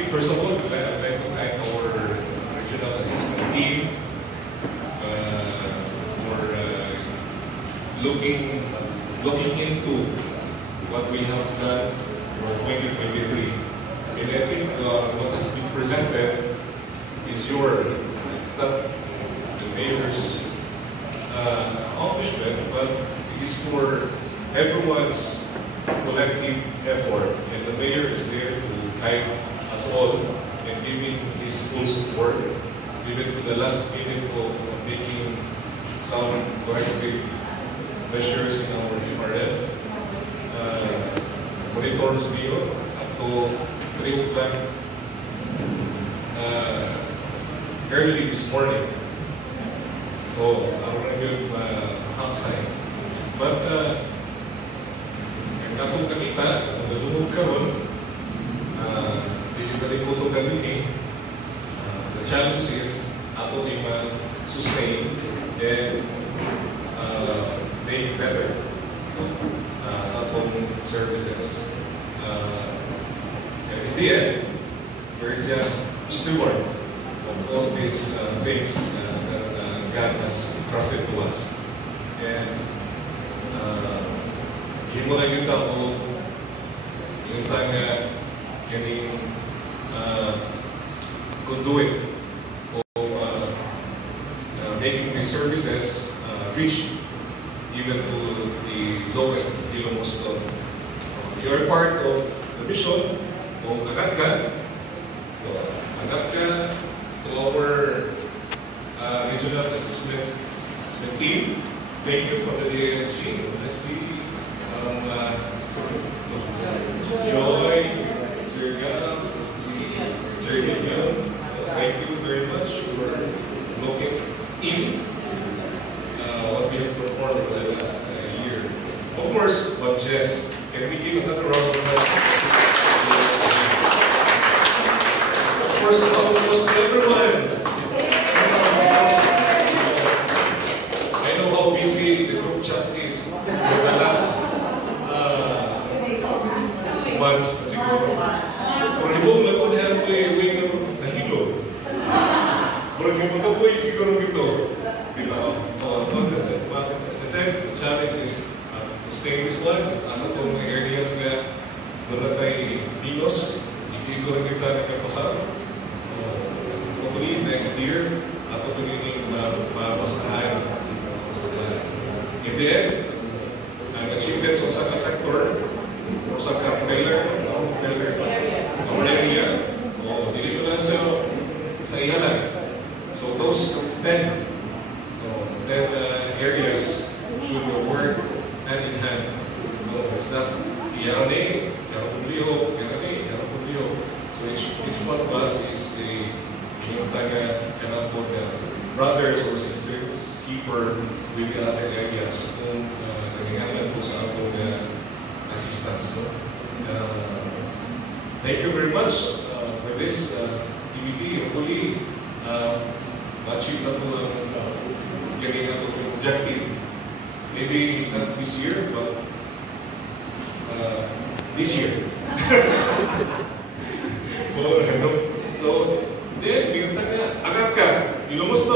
think first of all, I'd like to thank our regional assessment team for looking into what we have done for 2023. And I think what has been presented is it's not the mayor's accomplishment, but it is for everyone's collective effort. And the mayor is there to guide us all and giving his full support, even to the last minute of making some corrective measures in our MRF. Monitors niyo up to 3 o'clock early this morning. So, ako na yun mahapsay. But, ang akong kanita, kung nalunod ka ron, hindi ka rin ko itong gamitin. The challenge is, ako yung sustain and make better sa atong services. And in the end, we're just steward of all these things that God has entrusted to us. And himo lang yung tao, yung tanga kaning conduit of making these services reach even to the lowest Ilocos. You are part of the mission of Agapka. Agapka to our regional assessment team. Thank you for the DNG, Leslie, Joy, Sir Gam, Sir Gideon. Thank you very much for looking in what we have performed for the last year. Of course, but Jess, can we give another round of applause? Of course, applause to everyone. I know how busy the group chat is for the last months. Kung ibong lagon yan, way nahilo. Kung yung magkapoy, siguro ito. As I said, the challenge is sustain this one. Asa itong areas na doon tayo pinos, hindi ko rin kita nagkapasal. Hopefully, next year, ato ito rin mapasahan. In the end, ang achievements sa sa sector, o sa pillar, our area, o dili ko lang sa ihalan. So those 10 areas should work hand in hand. It's not Yarone, Yarapulio, so each one of us is the brothers or sisters, keeper with the other areas kung naging po sa atong assistance. Thank you very much for this DVD. Hopefully, achieve na po ang getting ang objective. Maybe not this year, but this year. So, then, bigyan tayo, Agapka, Ilocos